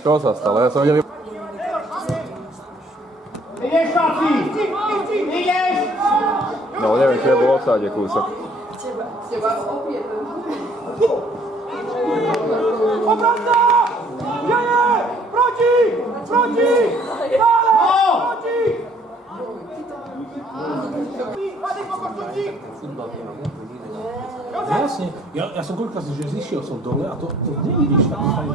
Čo sa stalo? Ja som videl... Ideš, chlapi! Ideš! No, neviem, či je bol offside kúsok. Teba opiedem. Obranca! Jeje! Proti! Proti! Proti! Jasne, ja som koľko že zišiel som dole a to nevidíš tak fajn.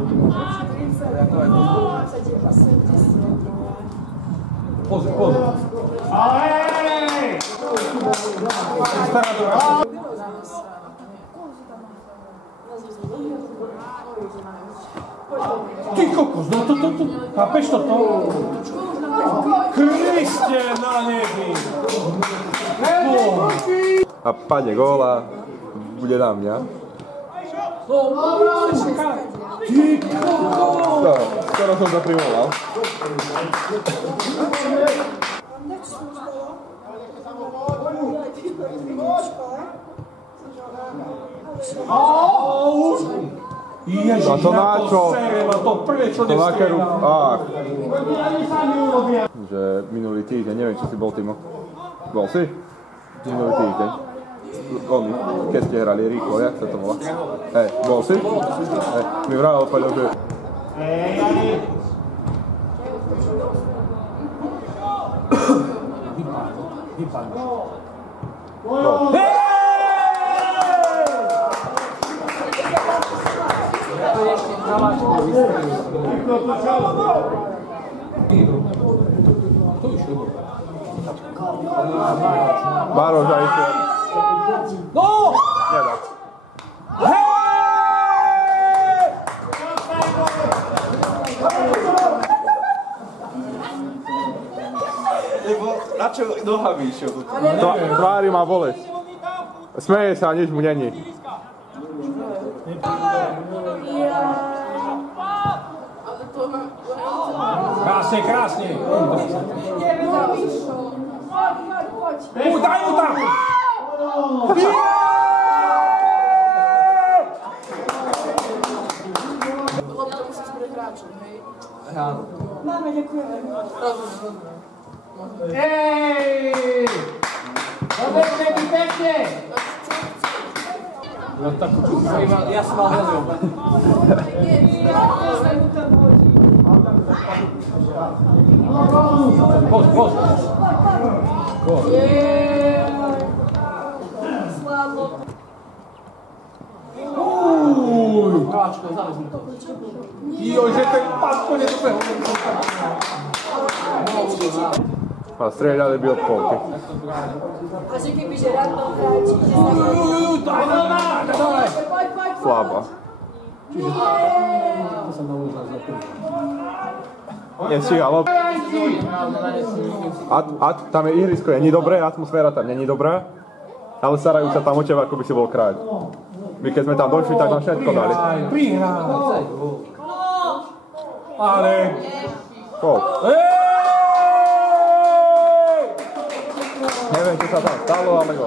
Pozri. Alej! Ty kokos, no to, chápeš toto? Kriste na nebi! A padne góla, bude na mňa. Ty kokos! Skoro som to privolal. Ježiš, a to na čo? To prvé, čo nestrieľa. Že minulý týždeň, neviem, či si bol, Timo. Bol si? Minulý týždeň. Oni, keď ste hrali rýchlo, jak sa to volá? Hej, bol si? Hej, mi vravel Paľo, že... Vypadlo. Bároš aj ešte... No! Nedá. Lebo na čo nohami išiel do toho? Tvári má bolesť. Smeje sa, nič mu není. Krásne. Daj mu tam! Lopta musí spred hráčom, hej? Áno. Máme, ďakujeme. Ej! Dobre, pekne! Ja som mal hľadil. Poď. Slávno. Práčko, záleží to. Joj, že ten pasko nedobeho. A strieľali by od polky. A že kebyže random hráči, že sa Daj. Poď. Slabá. Nestíhalo. Tam je ihrisko, není dobré, atmosféra tam není dobrá, ale starajú sa tam o teba, ako by si bol kráľ. My keď sme tam došli, tak nám všetko dali. Prihrál. Ale... Kop. Neviem, čo sa tam stalo, ale gól.